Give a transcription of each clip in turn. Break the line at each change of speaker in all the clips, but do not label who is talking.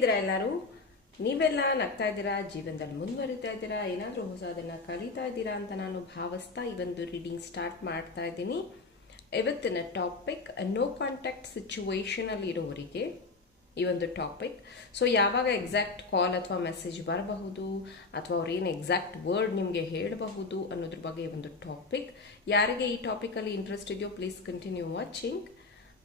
ಹೇಗಿದ್ದೀರಾ ಎಲ್ಲರೂ? ನೀವೆಲ್ಲ ನಗ್ತಾ ಇದ್ದೀರಾ? ಜೀವನದಲ್ಲಿ ಮುಂದುವರಿತಾ ಇದ್ದೀರಾ? ಏನಾದರೂ ಹೊಸದನ್ನ ಕಲಿತಾ ಇದ್ದೀರಾ ಅಂತ ನಾನು ಭಾವಿಸ್ತಾ ಈ ಒಂದು ರೀಡಿಂಗ್ ಸ್ಟಾರ್ಟ್ ಮಾಡ್ತಾ ಇದ್ದೀನಿ. ಇವತ್ತಿನ ಟಾಪಿಕ್ ನೋ ಕಾಂಟ್ಯಾಕ್ಟ್ ಸಿಚುವೇಶನಲ್ಲಿ ಇರೋವರಿಗೆ ಈ ಒಂದು ಟಾಪಿಕ್ ಸೊ ಯಾವಾಗ ಎಕ್ಸಾಕ್ಟ್ ಕಾಲ್ ಅಥವಾ ಮೆಸೇಜ್ ಬರಬಹುದು, ಅಥವಾ ಅವ್ರು ಏನು ಎಕ್ಸಾಕ್ಟ್ ವರ್ಡ್ ನಿಮಗೆ ಹೇಳಬಹುದು ಅನ್ನೋದ್ರ ಬಗ್ಗೆ ಈ ಒಂದು ಟಾಪಿಕ್ ಯಾರಿಗೆ ಈ ಟಾಪಿಕಲ್ಲಿ ಇಂಟ್ರೆಸ್ಟ್ ಇದೆಯೋ ಪ್ಲೀಸ್ ಕಂಟಿನ್ಯೂ ವಾಚಿಂಗ್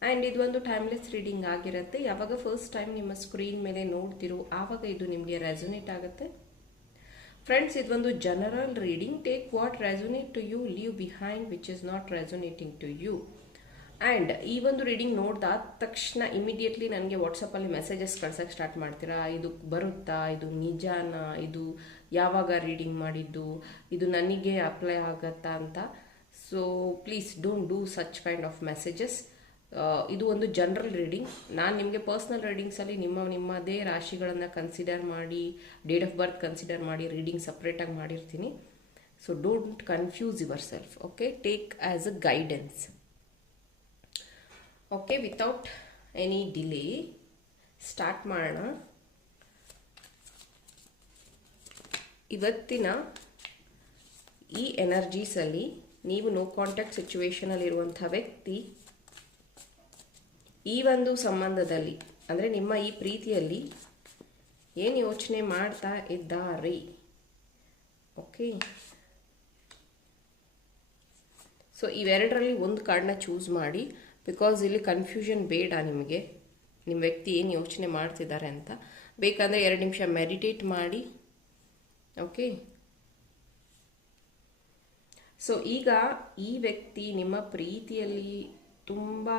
ಆ್ಯಂಡ್ ಇದೊಂದು ಟೈಮ್ಲೆಸ್ ರೀಡಿಂಗ್ ಆಗಿರುತ್ತೆ. ಯಾವಾಗ ಫಸ್ಟ್ ಟೈಮ್ ನಿಮ್ಮ ಸ್ಕ್ರೀನ್ ಮೇಲೆ ನೋಡ್ತಿರೋ, ಆವಾಗ ಇದು ನಿಮಗೆ ರೆಸೊನೇಟ್ ಆಗುತ್ತೆ. ಫ್ರೆಂಡ್ಸ್ ಇದೊಂದು general reading take what resonate to you leave behind which is not resonating to you and ಈ ಒಂದು ರೀಡಿಂಗ್ ನೋಡಿದಾದ ತಕ್ಷಣ ಇಮಿಡಿಯೇಟ್ಲಿ ನನಗೆ ವಾಟ್ಸಪ್ಪಲ್ಲಿ ಮೆಸೇಜಸ್ ಕಳ್ಸೋಕ್ಕೆ ಸ್ಟಾರ್ಟ್ ಮಾಡ್ತೀರಾ? ಇದು ಬರುತ್ತಾ? ಇದು ನಿಜಾನ? ಇದು ಯಾವಾಗ ರೀಡಿಂಗ್ ಮಾಡಿದ್ದು? ಇದು ನನಗೆ ಅಪ್ಲೈ ಆಗತ್ತಾ ಅಂತ? So please don't do such kind of messages ಇದು ಒಂದು ಜನರಲ್ ರೀಡಿಂಗ್ ನಾನು ನಿಮಗೆ ಪರ್ಸ್ನಲ್ ರೀಡಿಂಗ್ಸಲ್ಲಿ ನಿಮ್ಮ, ನಿಮ್ಮದೇ ರಾಶಿಗಳನ್ನು ಕನ್ಸಿಡರ್ ಮಾಡಿ ಡೇಟ್ ಆಫ್ ಬರ್ತ್ ಕನ್ಸಿಡರ್ ಮಾಡಿ ರೀಡಿಂಗ್ ಸಪ್ರೇಟಾಗಿ ಮಾಡಿರ್ತೀನಿ. So don't confuse yourself okay take as a guidance okay without any delay start ಮಾಡೋಣ. ಇವತ್ತಿನ ಈ ಎನರ್ಜೀಸಲ್ಲಿ ನೀವು ನೋ ಕಾಂಟ್ಯಾಕ್ಟ್ ಸಿಚುವೇಶನಲ್ಲಿರುವಂಥ ವ್ಯಕ್ತಿ ಈ ಒಂದು ಸಂಬಂಧದಲ್ಲಿ, ಅಂದರೆ ನಿಮ್ಮ ಈ ಪ್ರೀತಿಯಲ್ಲಿ ಏನು ಯೋಚನೆ ಮಾಡ್ತಾ ಇದ್ದಾರೆ? ಓಕೆ ಸೊ ಇವೆರಡರಲ್ಲಿ ಒಂದು ಕಾರ್ಡನ್ನ ಚೂಸ್ ಮಾಡಿ ಬಿಕಾಸ್ ಇಲ್ಲಿ ಕನ್ಫ್ಯೂಷನ್ ಬೇಡ ನಿಮಗೆ. ನಿಮ್ಮ ವ್ಯಕ್ತಿ ಏನು ಯೋಚನೆ ಮಾಡ್ತಿದ್ದಾರೆ ಅಂತ. ಬೇಕಂದರೆ ಎರಡು ನಿಮಿಷ ಮೆಡಿಟೇಟ್ ಮಾಡಿ. ಓಕೆ ಸೊ ಈಗ ಈ ವ್ಯಕ್ತಿ ನಿಮ್ಮ ಪ್ರೀತಿಯಲ್ಲಿ ತುಂಬಾ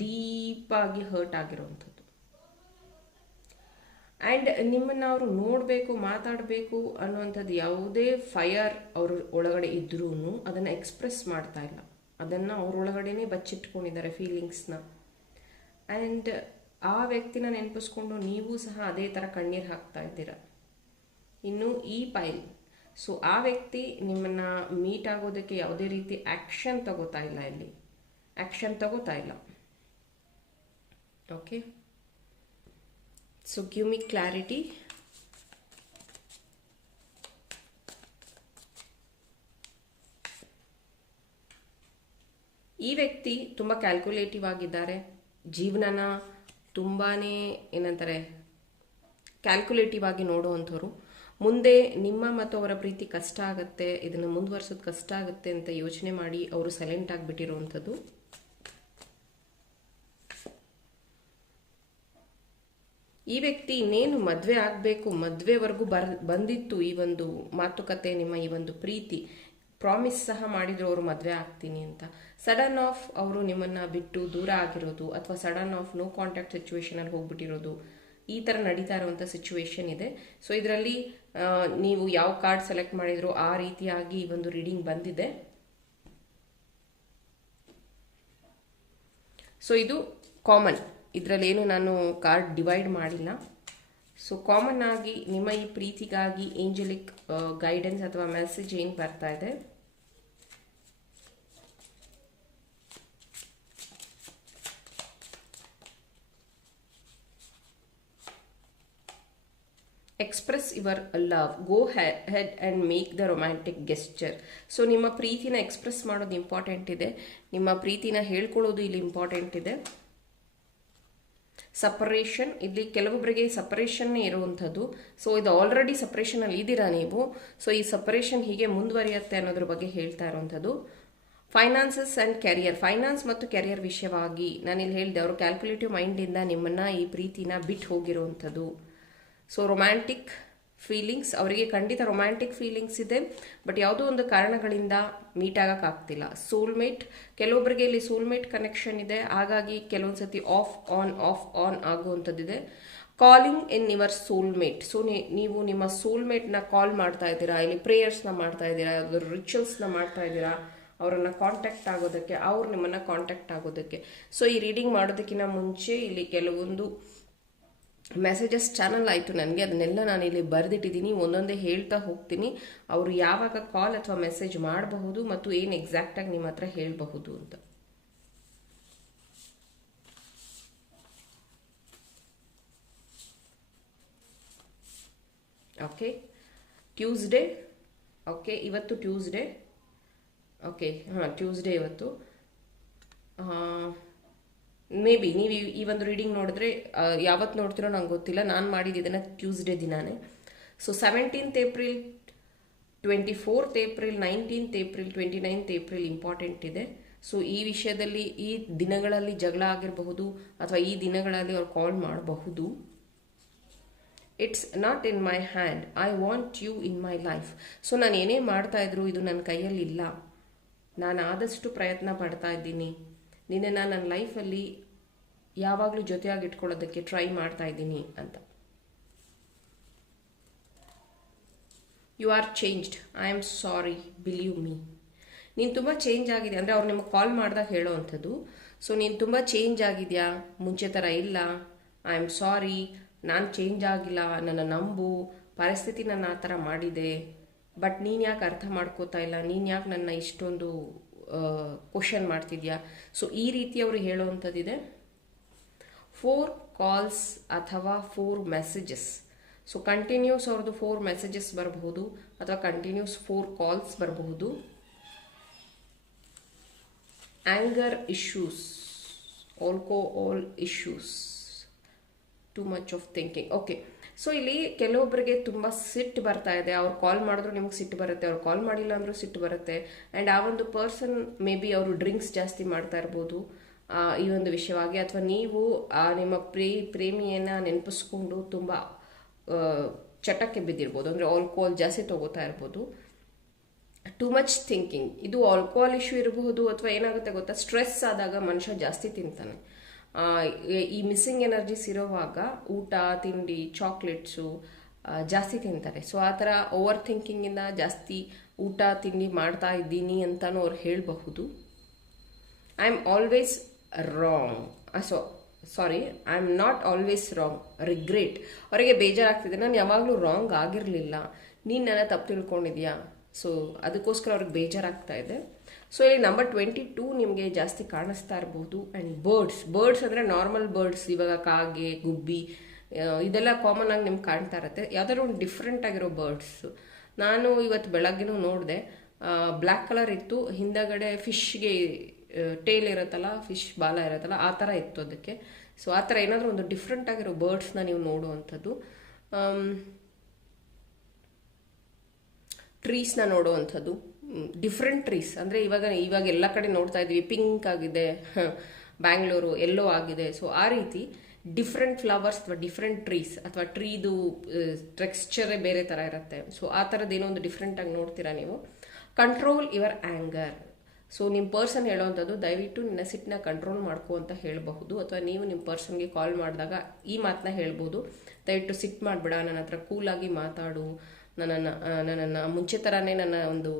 ಡೀಪಾಗಿ ಹರ್ಟ್ ಆಗಿರುವಂಥದ್ದು. ಆ್ಯಂಡ್ ನಿಮ್ಮನ್ನು ಅವರು ನೋಡಬೇಕು, ಮಾತಾಡಬೇಕು ಅನ್ನುವಂಥದ್ದು ಯಾವುದೇ ಫೈಯರ್ ಅವ್ರ ಒಳಗಡೆ ಇದ್ರೂ ಅದನ್ನು ಎಕ್ಸ್ಪ್ರೆಸ್ ಮಾಡ್ತಾ ಇಲ್ಲ. ಅದನ್ನು ಅವ್ರೊಳಗಡೆನೇ ಬಚ್ಚಿಟ್ಕೊಂಡಿದ್ದಾರೆ ಫೀಲಿಂಗ್ಸ್ನ ಆ್ಯಂಡ್ ಆ ವ್ಯಕ್ತಿನ ನೆನಪಿಸ್ಕೊಂಡು ನೀವು ಸಹ ಅದೇ ಥರ ಕಣ್ಣೀರು ಹಾಕ್ತಾ ಇದ್ದೀರಾ. ಇನ್ನು ಈ ಪೈಲ್ ಸೊ ಆ ವ್ಯಕ್ತಿ ನಿಮ್ಮನ್ನು ಮೀಟ್ ಆಗೋದಕ್ಕೆ ಯಾವುದೇ ರೀತಿ ಆ್ಯಕ್ಷನ್ ತಗೋತಾ ಇಲ್ಲ ಇಲ್ಲಿ. ಆ್ಯಕ್ಷನ್ ತಗೋತಾ ಇಲ್ಲ. Okay so, give me clarity ಈ ವ್ಯಕ್ತಿ ತುಂಬ ಕ್ಯಾಲ್ಕುಲೇಟಿವ್ ಆಗಿದ್ದಾರೆ. ಜೀವನನ ತುಂಬಾ ಏನಂತಾರೆ ಕ್ಯಾಲ್ಕುಲೇಟಿವ್ ಆಗಿ ನೋಡುವಂಥವ್ರು. ಮುಂದೆ ನಿಮ್ಮ ಮತ್ತು ಅವರ ಪ್ರೀತಿ ಕಷ್ಟ ಆಗುತ್ತೆ, ಇದನ್ನು ಮುಂದುವರ್ಸೋದು ಕಷ್ಟ ಆಗುತ್ತೆ ಅಂತ ಯೋಚನೆ ಮಾಡಿ ಅವರು ಸೈಲೆಂಟ್ ಆಗಿಬಿಟ್ಟಿರುವಂಥದ್ದು ಈ ವ್ಯಕ್ತಿ ಇನ್ನೇನು ಮದುವೆ ಆಗಬೇಕು, ಮದುವೆವರೆಗೂ ಬರ್, ಬಂದಿತ್ತು ಈ ಒಂದು ಮಾತುಕತೆ, ನಿಮ್ಮ ಈ ಒಂದು ಪ್ರೀತಿ, ಪ್ರಾಮಿಸ್ ಸಹ ಮಾಡಿದ್ರು ಅವರು ಮದುವೆ ಆಗ್ತೀನಿ ಅಂತ. ಸಡನ್ ಆಫ್ ಅವರು ನಿಮ್ಮನ್ನು ಬಿಟ್ಟು ದೂರ ಆಗಿರೋದು ಅಥವಾ ಸಡನ್ ಆಫ್ ನೋ ಕಾಂಟ್ಯಾಕ್ಟ್ ಸಿಚುವೇಶನಲ್ಲಿ ಹೋಗ್ಬಿಟ್ಟಿರೋದು, ಈ ಥರ ನಡೀತಾ ಇರುವಂಥ ಸಿಚುವೇಶನ್ ಇದೆ. ಸೊ, ಇದರಲ್ಲಿ ನೀವು ಯಾವ ಕಾರ್ಡ್ ಸೆಲೆಕ್ಟ್ ಮಾಡಿದ್ರು ಆ ರೀತಿಯಾಗಿ ಈ ಒಂದು ರೀಡಿಂಗ್ ಬಂದಿದೆ. ಸೊ, ಇದು ಕಾಮನ್. ಇದರಲ್ಲಿ ಏನು ನಾನು ಕಾರ್ಡ್ ಡಿವೈಡ್ ಮಾಡಿಲ್ಲ. ಸೊ ಕಾಮನ್ ಆಗಿ ನಿಮ್ಮ ಈ ಪ್ರೀತಿಗಾಗಿ ಏಂಜಲಿಕ್ ಗೈಡೆನ್ಸ್ ಅಥವಾ ಮೆಸೇಜ್ ಏನು ಬರ್ತಾ ಇದೆ? Express your love go head and make the romantic gesture so ನಿಮ್ಮ ಪ್ರೀತಿನ ಎಕ್ಸ್ಪ್ರೆಸ್ ಮಾಡೋದು ಇಂಪಾರ್ಟೆಂಟ್ ಇದೆ. ನಿಮ್ಮ ಪ್ರೀತಿನ ಹೇಳ್ಕೊಳ್ಳೋದು ಇಲ್ಲಿ ಇಂಪಾರ್ಟೆಂಟ್ ಇದೆ. ಸಪರೇಷನ್ ಇಲ್ಲಿ ಕೆಲವೊಬ್ಬರಿಗೆ ಸಪರೇಷನ್ನೇ ಇರುವಂಥದ್ದು. ಸೊ ಇದು ಆಲ್ರೆಡಿ ಸಪರೇಷನಲ್ಲಿ ಇದ್ದೀರಾ ನೀವು? ಸೊ ಈ ಸಪರೇಷನ್ ಹೀಗೆ ಮುಂದುವರಿಯುತ್ತೆ ಅನ್ನೋದ್ರ ಬಗ್ಗೆ ಹೇಳ್ತಾ ಇರುವಂಥದ್ದು. ಫೈನಾನ್ಸಸ್ ಆ್ಯಂಡ್ ಕೆರಿಯರ್ ಫೈನಾನ್ಸ್ ಮತ್ತು ಕೆರಿಯರ್ ವಿಷಯವಾಗಿ ನಾನು ಇಲ್ಲಿ ಹೇಳಿದೆ, ಅವರು ಕ್ಯಾಲ್ಕುಲೇಟಿವ್ ಮೈಂಡಿಂದ ನಿಮ್ಮನ್ನು ಈ ಪ್ರೀತಿನ ಬಿಟ್ಟು ಹೋಗಿರುವಂಥದ್ದು. ಸೊ ರೊಮ್ಯಾಂಟಿಕ್ ಫೀಲಿಂಗ್ಸ್ ಅವರಿಗೆ ಖಂಡಿತ ರೊಮ್ಯಾಂಟಿಕ್ ಫೀಲಿಂಗ್ಸ್ ಇದೆ ಬಟ್ ಯಾವುದೋ ಒಂದು ಕಾರಣಗಳಿಂದ ಮೀಟ್ ಆಗೋಕ್ಕಾಗ್ತಿಲ್ಲ ಸೋಲ್ಮೇಟ್ ಕೆಲವೊಬ್ಬರಿಗೆ ಇಲ್ಲಿ ಸೋಲ್ಮೇಟ್ ಕನೆಕ್ಷನ್ ಇದೆ, ಹಾಗಾಗಿ ಕೆಲವೊಂದು ಸತಿ off on off on ಆಗುವಂಥದ್ದಿದೆ calling in your soulmate so ನೀವು ನಿಮ್ಮ ಸೋಲ್ಮೇಟ್ನ ಕಾಲ್ ಮಾಡ್ತಾ ಇದ್ದೀರಾ, ಇಲ್ಲಿ ಪ್ರೇಯರ್ಸ್ನ ಮಾಡ್ತಾ ಇದ್ದೀರಾ, ಯಾವುದಾದ್ರು ರಿಚುವಲ್ಸ್ನ ಮಾಡ್ತಾ ಇದ್ದೀರಾ, ಅವರನ್ನು ಕಾಂಟ್ಯಾಕ್ಟ್ ಆಗೋದಕ್ಕೆ, ಅವ್ರು ನಿಮ್ಮನ್ನು ಕಾಂಟ್ಯಾಕ್ಟ್ ಆಗೋದಕ್ಕೆ. ಸೊ ಈ ರೀಡಿಂಗ್ ಮಾಡೋದಕ್ಕಿಂತ ಮುಂಚೆ ಇಲ್ಲಿ ಕೆಲವೊಂದು ಮೆಸೇಜಸ್ ಚಾನಲ್ ಆಯಿತು, ನನಗೆ ಅದನ್ನೆಲ್ಲ ನಾನು ಇಲ್ಲಿ ಬರೆದಿಟ್ಟಿದ್ದೀನಿ ಒಂದೊಂದೇ ಹೇಳ್ತಾ ಹೋಗ್ತೀನಿ. ಅವರು ಯಾವಾಗ ಕಾಲ್ ಅಥವಾ ಮೆಸೇಜ್ ಮಾಡಬಹುದು ಮತ್ತು ಏನು ಎಕ್ಸಾಕ್ಟಾಗಿ ನಿಮ್ಮ ಹತ್ರ ಹೇಳಬಹುದು ಅಂತ. ಓಕೆ ಟ್ಯೂಸ್ಡೇ ಓಕೆ ಇವತ್ತು ಟ್ಯೂಸ್ಡೇ ಓಕೆ ಹಾಂ ಟ್ಯೂಸ್ಡೇ ಇವತ್ತು. ಮೇ ಬಿ ನೀವು ಈ- ಒಂದು ರೀಡಿಂಗ್ ನೋಡಿದ್ರೆ ಯಾವತ್ತು ನೋಡ್ತಿರೋ ನಂಗೆ ಗೊತ್ತಿಲ್ಲ. ನಾನು ಮಾಡಿದ್ದು ಇದನ್ನು ಟ್ಯೂಸ್ಡೇ ದಿನಾನೇ. So seventeenth April twenty fourth April nineteenth April twenty ninth April important ಇದೆ. ಸೊ ಈ ವಿಷಯದಲ್ಲಿ, ಈ ದಿನಗಳಲ್ಲಿ ಜಗಳ ಆಗಿರಬಹುದು, ಅಥವಾ ಈ ದಿನಗಳಲ್ಲಿ ಅವ್ರು ಕಾಲ್ ಮಾಡಬಹುದು. It's not in my hand I want you in my life so ನಾನು ಏನೇ ಮಾಡ್ತಾ ಇದ್ರು ಇದು ನನ್ನ ಕೈಯಲ್ಲಿ ಇಲ್ಲ ನಾನು ಆದಷ್ಟು ಪ್ರಯತ್ನ ಪಡ್ತಾ ಇದ್ದೀನಿ. ನಿನ್ನೆ ನಾನು ನನ್ನ ಲೈಫಲ್ಲಿ ಯಾವಾಗಲೂ ಜೊತೆಯಾಗಿ ಇಟ್ಕೊಳ್ಳೋದಕ್ಕೆ ಟ್ರೈ ಮಾಡ್ತಾ ಇದ್ದೀನಿ ಅಂತ. You are changed I am sorry believe me ನೀನು ತುಂಬ ಚೇಂಜ್ ಆಗಿದೆ ಅಂದರೆ ಅವ್ರು ನಿಮಗೆ ಕಾಲ್ ಮಾಡಿದಾಗ ಹೇಳೋ ಅಂಥದ್ದು. ಸೊ ನೀನು ತುಂಬ ಚೇಂಜ್ ಆಗಿದೆಯಾ? ಮುಂಚೆ ಥರ ಇಲ್ಲ. ಐ ಆಮ್ ಸಾರಿ ನಾನು ಚೇಂಜ್ ಆಗಿಲ್ಲ. ನನ್ನ ನಂಬು. ಪರಿಸ್ಥಿತಿ ನಾನು ಆ ಥರ ಮಾಡಿದೆ. ಬಟ್ ನೀನು ಯಾಕೆ ಅರ್ಥ ಮಾಡ್ಕೋತಾ ಇಲ್ಲ? ನೀನು ಯಾಕೆ ನನ್ನ ಇಷ್ಟೊಂದು ಕ್ವಶನ್ ಮಾಡ್ತಿದ್ಯಾ? ಸೊ ಈ ರೀತಿ ಅವರು ಹೇಳೋವಂಥದ್ದಿದೆ ಫೋರ್ ಕಾಲ್ಸ್ ಅಥವಾ ಫೋರ್ ಮೆಸೇಜಸ್ ಸೊ ಕಂಟಿನ್ಯೂಸ್ ಅವ್ರದ್ದು ಫೋರ್ ಮೆಸೇಜಸ್ ಬರಬಹುದು ಅಥವಾ ಕಂಟಿನ್ಯೂಸ್ ಫೋರ್ ಕಾಲ್ಸ್ ಬರಬಹುದು. Anger issues alcohol issues too much of thinking okay so ಇಲ್ಲಿ ಕೆಲವೊಬ್ಬರಿಗೆ ತುಂಬ ಸಿಟ್ಟು ಬರ್ತಾ ಇದೆ. ಅವ್ರು ಕಾಲ್ ಮಾಡಿದ್ರು ನಿಮ್ಗೆ ಸಿಟ್ಟು ಬರುತ್ತೆ. ಅವ್ರು ಕಾಲ್ ಮಾಡಿಲ್ಲ ಅಂದರೂ ಸಿಟ್ಟು ಬರುತ್ತೆ. ಆ್ಯಂಡ್ ಆ ಒಂದು ಪರ್ಸನ್ ಮೇ ಬಿ ಅವರು ಡ್ರಿಂಕ್ಸ್ ಜಾಸ್ತಿ ಮಾಡ್ತಾ ಇರ್ಬೋದು. ಈ ಒಂದು ವಿಷಯವಾಗಿ ಅಥವಾ ನೀವು ನಿಮ್ಮ ಪ್ರೇ, ಪ್ರೇಮಿಯನ್ನು ನೆನಪಿಸ್ಕೊಂಡು ತುಂಬ ಚಟಕ್ಕೆ ಬಿದ್ದಿರ್ಬೋದು. ಅಂದರೆ ಆಲ್ಕೋಹಾಲ್ ಜಾಸ್ತಿ ತಗೋತಾ ಇರ್ಬೋದು. ಟು ಮಚ್ ಥಿಂಕಿಂಗ್ ಇದು ಆಲ್ಕೋಹಾಲ್ ಇಶ್ಯೂ ಇರಬಹುದು ಅಥವಾ ಏನಾಗುತ್ತೆ ಗೊತ್ತಾ? ಸ್ಟ್ರೆಸ್ ಆದಾಗ ಮನುಷ್ಯ ಜಾಸ್ತಿ ತಿಂತಾನೆ. ಈ ಮಿಸ್ಸಿಂಗ್ ಎನರ್ಜೀಸ್ ಇರೋವಾಗ ಊಟ, ತಿಂಡಿ ಚಾಕ್ಲೇಟ್ಸು ಜಾಸ್ತಿ ತಿಂತಾರೆ. ಸೊ ಆ ಥರ ಓವರ್ ಥಿಂಕಿಂಗಿಂದ ಜಾಸ್ತಿ ಊಟ, ತಿಂಡಿ ಮಾಡ್ತಾ ಇದ್ದೀನಿ ಅಂತಲೂ ಅವ್ರು ಹೇಳಬಹುದು. I am always wrong so sorry I am not always wrong regret ಅವರಿಗೆ ಬೇಜಾರಾಗ್ತಿದೆ, ನಾನು ಯಾವಾಗಲೂ ರಾಂಗ್ ಆಗಿರಲಿಲ್ಲ. ನೀನು ನನ್ನ ತಪ್ಪು ತಿಳ್ಕೊಂಡಿದ್ಯಾ? ಸೊ ಅದಕ್ಕೋಸ್ಕರ ಅವ್ರಿಗೆ ಬೇಜಾರಾಗ್ತಾ ಇದೆ. ಸೊ ಇಲ್ಲಿ ನಂಬರ್ ಟ್ವೆಂಟಿ ಟೂ ನಿಮಗೆ ಜಾಸ್ತಿ ಕಾಣಿಸ್ತಾ ಇರ್ಬೋದು. ಆ್ಯಂಡ್ ಬರ್ಡ್ಸ್ ಬರ್ಡ್ಸ್ ಅಂದರೆ ನಾರ್ಮಲ್ ಬರ್ಡ್ಸ್ ಇವಾಗ ಕಾಗೆ, ಗುಬ್ಬಿ ಇದೆಲ್ಲ ಕಾಮನ್ ಆಗಿ ನಿಮ್ಗೆ ಕಾಣ್ತಾ ಇರುತ್ತೆ. ಯಾವ್ದಾದ್ರು ಒಂದು ಡಿಫ್ರೆಂಟ್ ಆಗಿರೋ ಬರ್ಡ್ಸ್ ನಾನು ಇವತ್ತು ಬೆಳಗ್ಗೆನೂ ನೋಡಿದೆ ಬ್ಲ್ಯಾಕ್ ಕಲರ್ ಇತ್ತು. ಹಿಂದಗಡೆ ಫಿಶ್ಗೆ ಟೇಲ್ ಇರುತ್ತಲ್ಲ ಫಿಶ್ ಬಾಲ ಇರುತ್ತಲ್ಲ, ಆ ಥರ ಇತ್ತು ಅದಕ್ಕೆ. ಸೊ ಆ ಥರ ಏನಾದರೂ ಒಂದು ಡಿಫ್ರೆಂಟ್ ಆಗಿರೋ ಬರ್ಡ್ಸ್ನ ನೀವು ನೋಡುವಂಥದ್ದು. ಟ್ರೀಸ್ನ ನೋಡುವಂಥದ್ದು. ಡಿಫ್ರೆಂಟ್ ಟ್ರೀಸ್ ಅಂದರೆ ಇವಾಗ ಇವಾಗ ಎಲ್ಲ ಕಡೆ ನೋಡ್ತಾ ಇದ್ದೀವಿ. ಪಿಂಕ್ ಆಗಿದೆ ಬ್ಯಾಂಗ್ಳೂರು ಎಲ್ಲೋ ಆಗಿದೆ. ಸೊ ಆ ರೀತಿ ಡಿಫ್ರೆಂಟ್ ಫ್ಲವರ್ಸ್ ಅಥವಾ ಡಿಫ್ರೆಂಟ್ ಟ್ರೀಸ್ ಅಥವಾ ಟ್ರೀದು ಟೆಕ್ಸ್ಚರೇ ಬೇರೆ ಥರ ಇರುತ್ತೆ. ಸೊ ಆ ಥರದ್ದು ಏನೋ ಒಂದು ಡಿಫ್ರೆಂಟಾಗಿ ನೋಡ್ತೀರಾ ನೀವು? ಕಂಟ್ರೋಲ್ ಯುವರ್ ಆ್ಯಂಗರ್ ಸೊ ನಿಮ್ಮ ಪರ್ಸನ್ ಹೇಳೋವಂಥದ್ದು ದಯವಿಟ್ಟು ನಿನ್ನ ಸಿಟ್ಟನ್ನ ಕಂಟ್ರೋಲ್ ಮಾಡ್ಕೋ ಅಂತ ಹೇಳಬಹುದು. ಅಥವಾ ನೀವು ನಿಮ್ಮ ಪರ್ಸನ್ಗೆ ಕಾಲ್ ಮಾಡಿದಾಗ ಈ ಮಾತನ್ನ ಹೇಳ್ಬೋದು ದಯವಿಟ್ಟು ಸಿಟ್ ಮಾಡಬೇಡ. ನನ್ನ ಹತ್ರ ಕೂಲಾಗಿ ಮಾತಾಡು. ನನ್ನನ್ನು ನನ್ನನ್ನು ಮುಂಚೆ ಥರನೇ ನನ್ನ ಒಂದು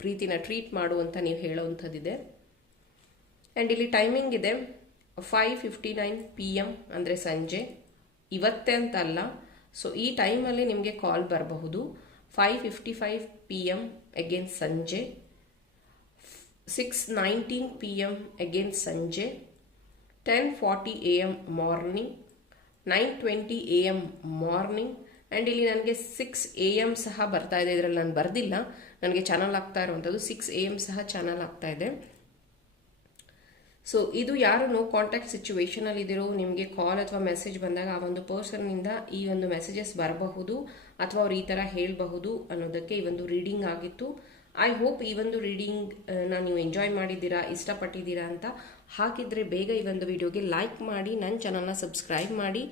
ಪ್ರೀತಿನ ಟ್ರೀಟ್ ಮಾಡು ಅಂತ ನೀವು ಹೇಳೋವಂಥದ್ದಿದೆ. ಆ್ಯಂಡ್ ಇಲ್ಲಿ ಟೈಮಿಂಗ್ ಇದೆ. Five fifty nine P M ಅಂದರೆ ಸಂಜೆ. ಇವತ್ತೇ ಅಂತ ಅಲ್ಲ. ಸೊ ಈ ಟೈಮಲ್ಲಿ ನಿಮಗೆ ಕಾಲ್ ಬರಬಹುದು. Five fifty five P M again ಸಂಜೆ. Six nineteen P M again ಸಂಜೆ ten forty A M morning nine twenty A M morning and ಇಲ್ಲಿ ನನಗೆ ಸಿಕ್ಸ್ ಎ ಎಂ ಸಹ ಬರ್ತಾ ಇದೆ. ಇದರಲ್ಲಿ ನಾನು ಬರೆದಿಲ್ಲ. ನನಗೆ ಚಾನಲ್ ಆಗ್ತಾ ಇರುವಂಥದ್ದು ಸಿಕ್ಸ್ ಎ ಎಂ ಸಹ ಚಾನಲ್ ಆಗ್ತಾ ಇದೆ. ಸೊ ಇದು ಯಾರು ನೋ ಕಾಂಟ್ಯಾಕ್ಟ್ ಸಿಚುವೇಶನಲ್ಲಿ ಇದಿರೋ ನಿಮಗೆ ಕಾಲ್ ಅಥವಾ ಮೆಸೇಜ್ ಬಂದಾಗ ಆ ಒಂದು ಪರ್ಸನ್ನಿಂದ ಈ ಒಂದು ಮೆಸೇಜಸ್ ಬರಬಹುದು ಅಥವಾ ಅವ್ರು ಈ ಥರ ಹೇಳಬಹುದು ಅನ್ನೋದಕ್ಕೆ ಈ ಒಂದು ರೀಡಿಂಗ್ ಆಗಿತ್ತು. ಐ ಹೋಪ್ ಈ ಒಂದು ರೀಡಿಂಗ್ ನಾನು ನೀವು ಎಂಜಾಯ್ ಮಾಡಿದ್ದೀರಾ, ಇಷ್ಟಪಟ್ಟಿದ್ದೀರಾ ಅಂತ ಹಾಗಿದ್ರೆ ಬೇಗ ಈ ಒಂದು ವಿಡಿಯೋಗೆ ಲೈಕ್ ಮಾಡಿ ನನ್ನ ಚಾನಲ್ನ ಸಬ್ಸ್ಕ್ರೈಬ್ ಮಾಡಿ.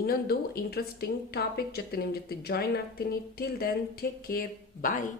ಇನ್ನೊಂದು ಇಂಟ್ರೆಸ್ಟಿಂಗ್ ಟಾಪಿಕ್ ಜೊತೆ ನಿಮ್ಮ ಜೊತೆ ಜಾಯ್ನ್ ಆಗ್ತೀನಿ. Till then take care bye